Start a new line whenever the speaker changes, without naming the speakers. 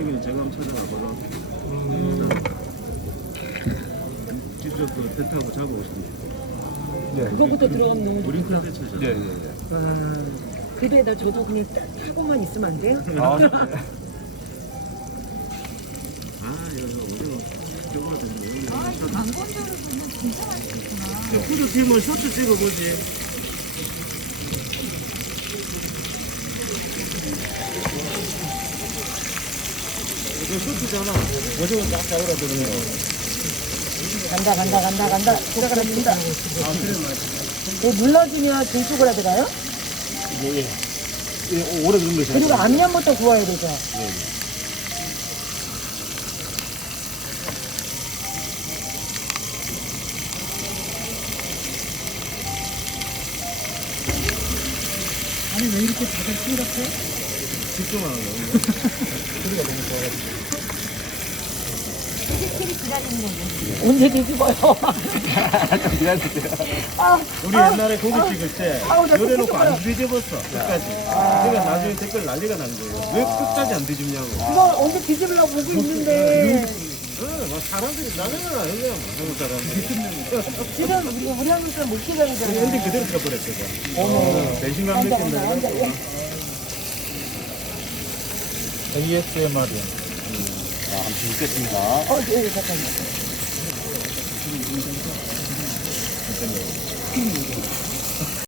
나중에 제가 한번 찾아가거나 직접 그 배 타고 잡아오십니다.
그거부터 들어오는
우린 큰 세차죠.
예.
그 배에다 저도 그냥 타고만 있으면 안 돼요?
아, 네.
이거 오징어 저거가 됐네.
아, 이거 망건조를 보면 진짜 맛있겠구나.
후드팀은 쇼트 찍어보지. 이거 쇼트잖아. 오징어 딱 잡으라 들는 거.
간다. 들어갑니다.
그래
뭐 눌러주면 중쪽으로 들어가요?
오래 둔 거죠.
그리고 앞면부터 구워야 되죠? 아니 왜 이렇게 다들 싱겁해?
집중하는 거. 소리가 너무 좋아가지고.
언제 뒤집어요?
좀 기다려주세요.
우리 옛날에 고기 찍을 때
나
열어놓고
속
안 뒤집었어 끝까지. 내가 나중에 댓글 난리가 난 거예요. 왜 끝까지 안 뒤집냐고.
이거 언제 뒤집으려고 보고 있는데
막 사람들이 나는 아니야 한국 사람들이.
지금 우리 한국 사람 못 기다리잖아요.
엔딩 그대로 찍어버렸어. 배신감 느낀다.
ASMR이요. 한번 붓겠습니다.
네, 잠깐만.